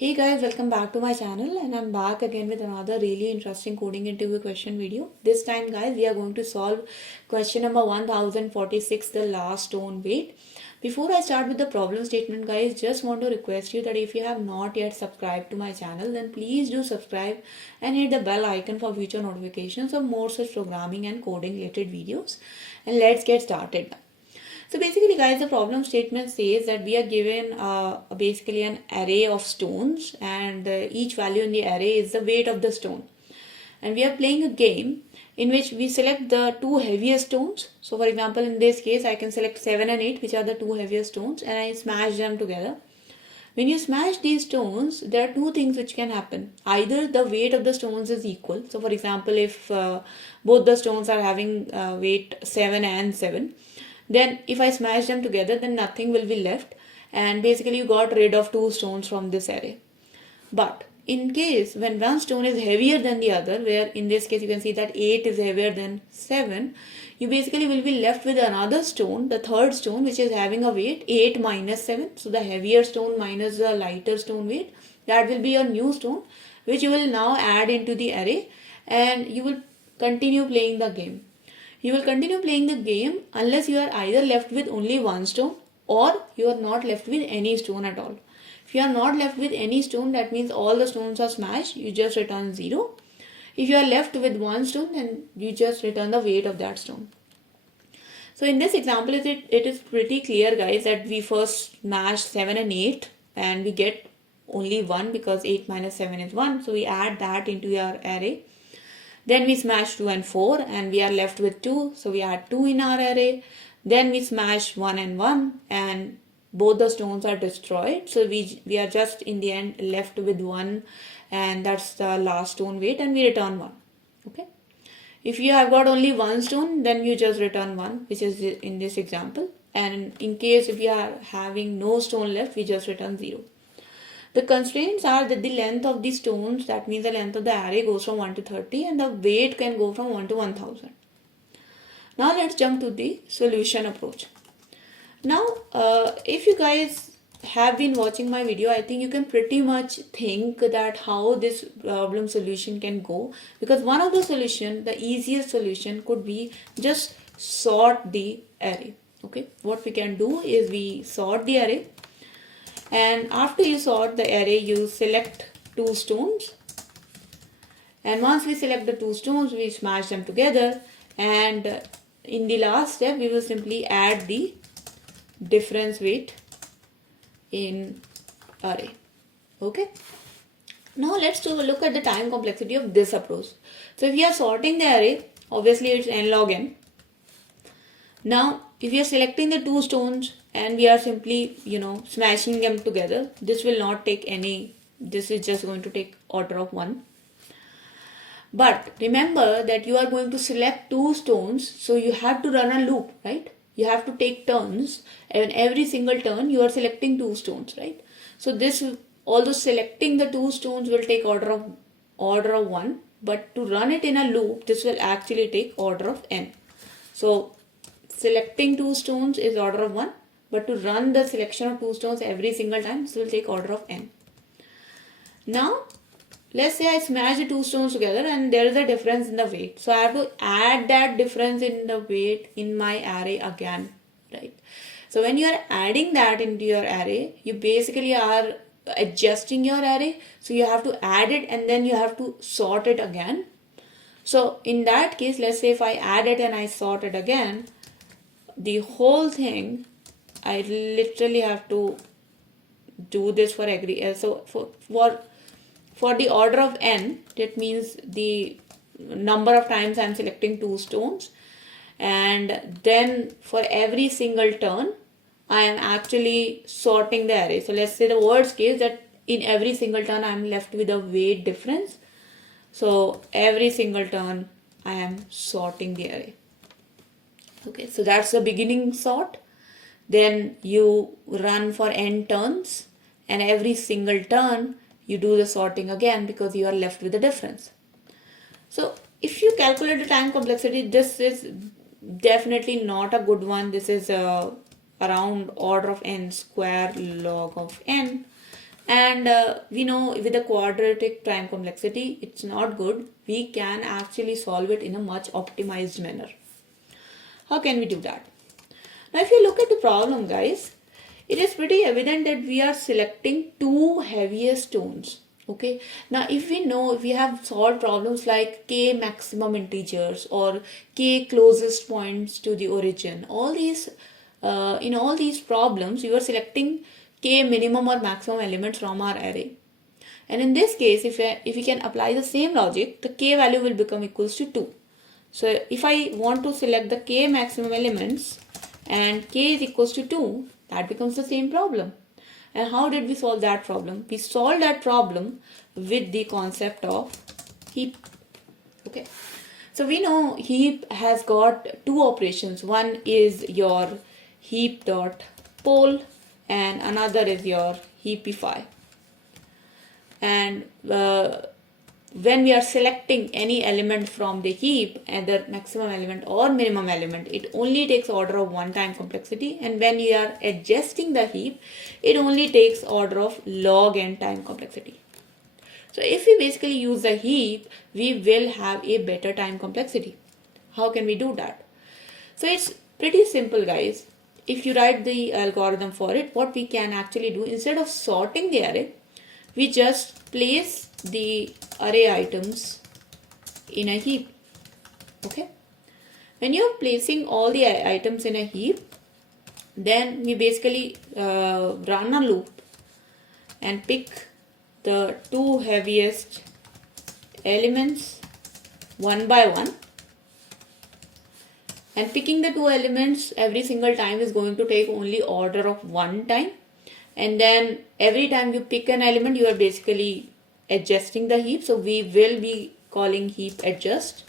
Hey guys, welcome back to my channel, and I'm back again with another really interesting coding interview question video. This time guys, we are going to solve question number 1046, the last stone weight. Before I start with the problem statement guys, just want to request you that if you have not yet subscribed to my channel, then please do subscribe and hit the bell icon for future notifications of more such programming and coding related videos. And let's get started. So basically guys, the problem statement says that we are given basically an array of stones, and each value in the array is the weight of the stone. And we are playing a game in which we select the two heaviest stones. So for example, in this case, I can select 7 and 8, which are the two heaviest stones, and I smash them together. When you smash these stones, there are two things which can happen. Either the weight of the stones is equal. So for example, if both the stones are having weight 7 and 7, then if I smash them together, then nothing will be left, and basically you got rid of two stones from this array. But in case when one stone is heavier than the other, where in this case you can see that 8 is heavier than 7, you basically will be left with another stone, the third stone, which is having a weight 8 minus 7. So the heavier stone minus the lighter stone weight, that will be a new stone which you will now add into the array, and you will continue playing the game. You will continue playing the game unless you are either left with only one stone or you are not left with any stone at all. If you are not left with any stone, that means all the stones are smashed, you just return 0. If you are left with one stone, then you just return the weight of that stone. So in this example, it is pretty clear guys that we first smash 7 and 8 and we get only 1 because 8 minus 7 is 1. So we add that into our array. Then we smash 2 and 4 and we are left with 2. So we add 2 in our array. Then we smash 1 and 1 and both the stones are destroyed. So we are just in the end left with 1, and that's the last stone weight, and we return 1. Okay. If you have got only one stone, then you just return 1, which is in this example. And in case if you are having no stone left, we just return 0. The constraints are that the length of the stones, that means the length of the array, goes from 1 to 30 and the weight can go from 1 to 1000. Now let's jump to the solution approach. Now if you guys have been watching my video, I think you can pretty much think that how this problem solution can go, because one of the solution, the easiest solution could be just sort the array. Okay, what we can do is we sort the array. And after you sort the array, you select two stones, and once we select the two stones, we smash them together, and in the last step we will simply add the difference weight in array. Okay, now let's take a look at the time complexity of this approach. So if you are sorting the array, obviously it's n log n. Now if we are selecting the two stones and we are simply smashing them together, this will not take any, this is just going to take order of 1. But remember that you are going to select two stones, so you have to run a loop, right? You have to take turns, and every single turn you are selecting two stones, right? So this, although selecting the two stones will take order of 1, but to run it in a loop, this will actually take order of n. So selecting two stones is order of 1, but to run the selection of two stones every single time, this will take order of n. Now let's say I smash the two stones together and there is a difference in the weight. So I have to add that difference in the weight in my array again, right? So when you are adding that into your array, you basically are adjusting your array. So you have to add it and then you have to sort it again. So in that case, let's say if I add it and I sort it again, the whole thing, I literally have to do this for every, so for the order of n, that means the number of times I am selecting two stones, and then for every single turn I am actually sorting the array. So let's say the worst case that in every single turn I am left with a weight difference. So every single turn I am sorting the array. Okay, so that's the beginning sort. Then you run for n turns, and every single turn you do the sorting again because you are left with the difference. So if you calculate the time complexity, this is definitely not a good one. This is around order of n square log of n. And we know with the quadratic time complexity, it's not good. We can actually solve it in a much optimized manner. How can we do that? Now, if you look at the problem, guys, it is pretty evident that we are selecting two heaviest stones. Okay. Now, if we have solved problems like k maximum integers or k closest points to the origin, all these, in all these problems, we were selecting k minimum or maximum elements from our array. And in this case, if we can apply the same logic, the k value will become equals to 2. So if I want to select the k maximum elements and k is equals to 2, that becomes the same problem. And how did we solve that problem? We solved that problem with the concept of heap. Okay. So we know heap has got two operations. One is your heap dot poll and another is your heapify. And when we are selecting any element from the heap, either maximum element or minimum element, it only takes order of 1 time complexity. And when we are adjusting the heap, it only takes order of log n time complexity. So if we basically use the heap, we will have a better time complexity. How can we do that? So it's pretty simple, guys. If you write the algorithm for it, what we can actually do, instead of sorting the array, we just place the array items in a heap. Okay. When you're placing all the items in a heap, then we basically run a loop and pick the two heaviest elements one by one. And picking the two elements every single time is going to take only order of 1 time. And then every time you pick an element, you are basically adjusting the heap. So we will be calling heap adjust,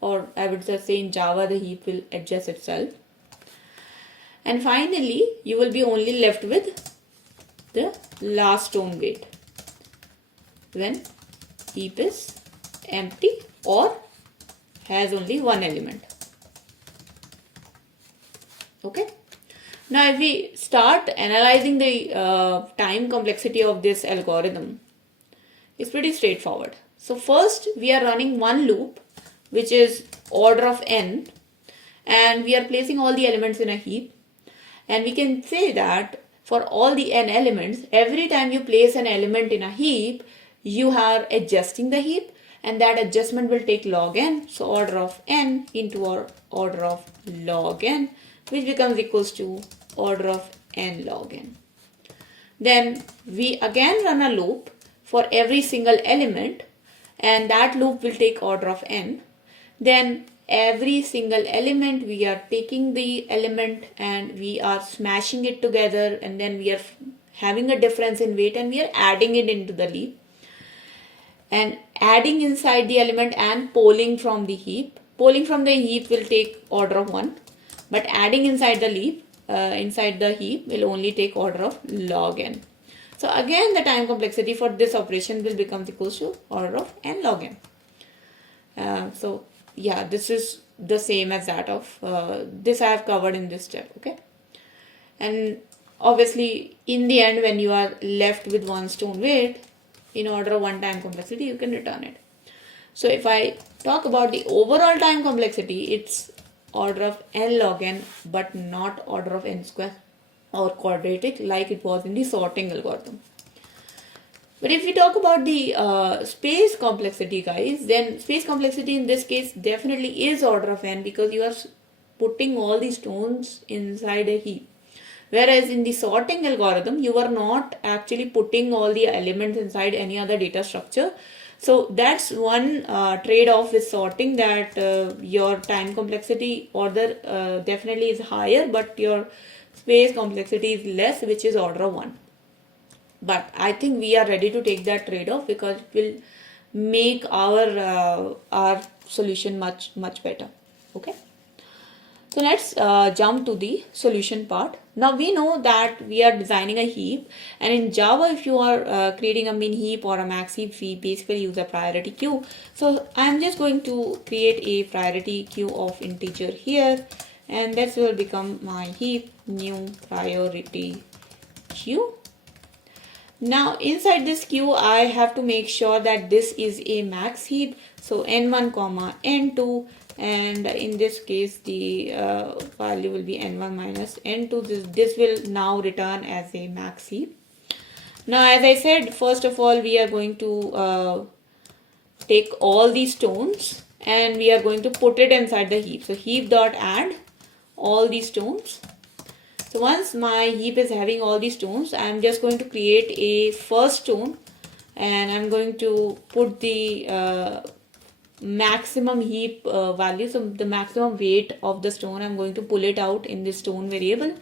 or I would just say in Java the heap will adjust itself. And finally, you will be only left with the last stone weight when heap is empty or has only one element. Okay. Now, if we start analyzing the time complexity of this algorithm, it's pretty straightforward. So first, we are running one loop, which is order of n, and we are placing all the elements in a heap. And we can say that for all the n elements, every time you place an element in a heap, you are adjusting the heap, and that adjustment will take log n. So order of n into order of log n, which becomes equals to order of n log n. Then we again run a loop for every single element, and that loop will take order of n. Then every single element, we are taking the element and we are smashing it together, and then we are having a difference in weight and we are adding it into the heap. And adding inside the element and polling from the heap. Polling from the heap will take order of 1, but adding inside the heap will only take order of log n. So again, the time complexity for this operation will become equals to order of n log n. So yeah, this is the same as that of this I have covered in this step. Okay. And obviously in the end, when you are left with one stone weight in order of 1 time complexity, you can return it. So if I talk about the overall time complexity, it's order of n log n, but not order of n square or quadratic like it was in the sorting algorithm. But if we talk about the space complexity, guys, then space complexity in this case definitely is order of n, because you are putting all the stones inside a heap. Whereas in the sorting algorithm, you are not actually putting all the elements inside any other data structure. So that's one trade-off with sorting, that your time complexity order definitely is higher, but your space complexity is less, which is order of 1. But I think we are ready to take that trade-off because it will make our solution much better. Okay. So let's jump to the solution part. Now we know that we are designing a heap, and in Java, if you are creating a min heap or a max heap, we basically use a priority queue. So I'm just going to create a priority queue of integer here, and that will become my heap new priority queue. Now inside this queue, I have to make sure that this is a max heap. So n1 comma n2, and in this case the value will be n1 minus n2. This will now return as a max heap. Now as I said, first of all we are going to take all these stones and we are going to put it inside the heap. So heap dot add all these stones. So once my heap is having all these stones, I am just going to create a first stone and I'm going to put the maximum heap value. So the maximum weight of the stone, I'm going to pull it out in the stone variable.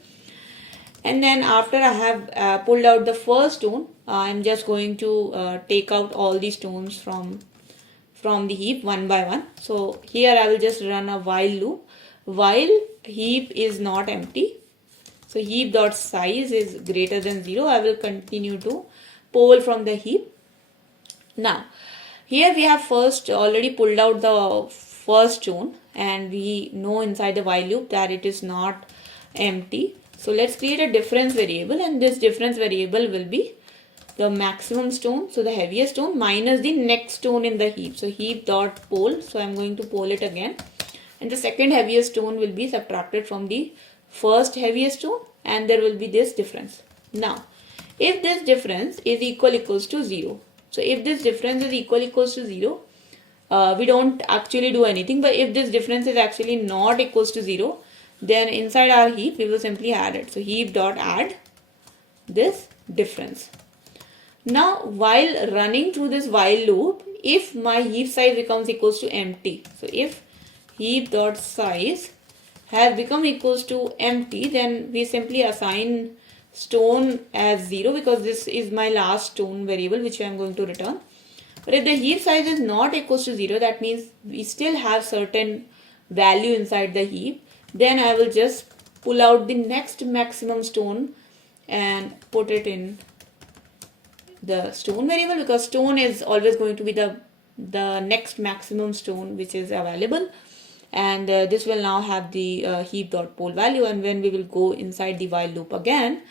And then after I have pulled out the first stone, I'm just going to take out all these stones from the heap one by one. So here I will just run a while loop. While heap is not empty, so heap dot size is greater than 0, I will continue to poll from the heap. Now here we have first already pulled out the first stone and we know inside the while loop that it is not empty. So let's create a difference variable, and this difference variable will be the maximum stone, so the heaviest stone, minus the next stone in the heap. So heap dot poll, so I'm going to poll it again, and the second heaviest stone will be subtracted from the first heaviest stone, and there will be this difference. Now if this difference is equals to 0, so if this difference is equals to 0, we don't actually do anything. But if this difference is actually not equals to 0, then inside our heap we will simply add it. So heap dot add this difference. Now while running through this while loop, if my heap size becomes equals to empty, so if heap dot size has become equals to empty, then we simply assign stone as 0, because this is my last stone variable which I am going to return. But if the heap size is not equals to 0, that means we still have certain value inside the heap, then I will just pull out the next maximum stone and put it in the stone variable, because stone is always going to be the next maximum stone which is available. And this will now have the heap dot poll value, and when we will go inside the while loop again,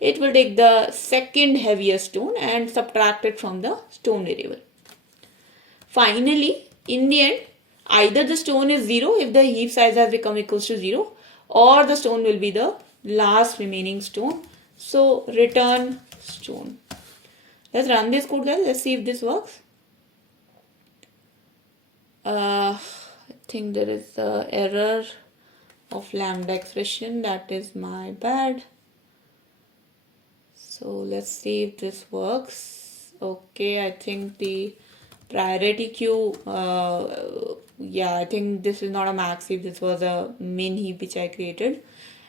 it will take the second heaviest stone and subtract it from the stone variable. Finally, in the end, either the stone is 0 if the heap size has become equals to 0, or the stone will be the last remaining stone. So return stone. Let's run this code, guys. Let's see if this works. I think there is an error of lambda expression. That is my bad. So let's see if this works. Okay, I think the priority queue, yeah, I think this is not a max heap. This was a min heap which I created.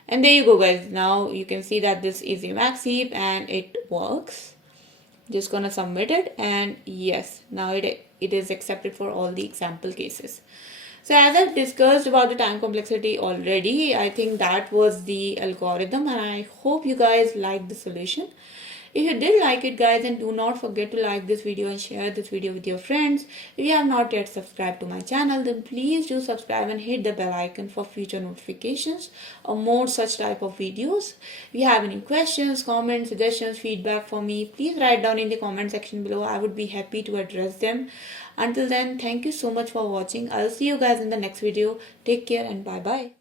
And there you go, guys. Now you can see that this is a max heap and it works. Just gonna submit it, and yes, now it is accepted for all the example cases. So as I've discussed about the time complexity already, I think that was the algorithm, and I hope you guys liked the solution. If you did like it, guys, then do not forget to like this video and share this video with your friends. If you have not yet subscribed to my channel, then please do subscribe and hit the bell icon for future notifications or more such type of videos. If you have any questions, comments, suggestions, feedback for me, please write down in the comment section below. I would be happy to address them. Until then, thank you so much for watching. I'll see you guys in the next video. Take care and bye bye.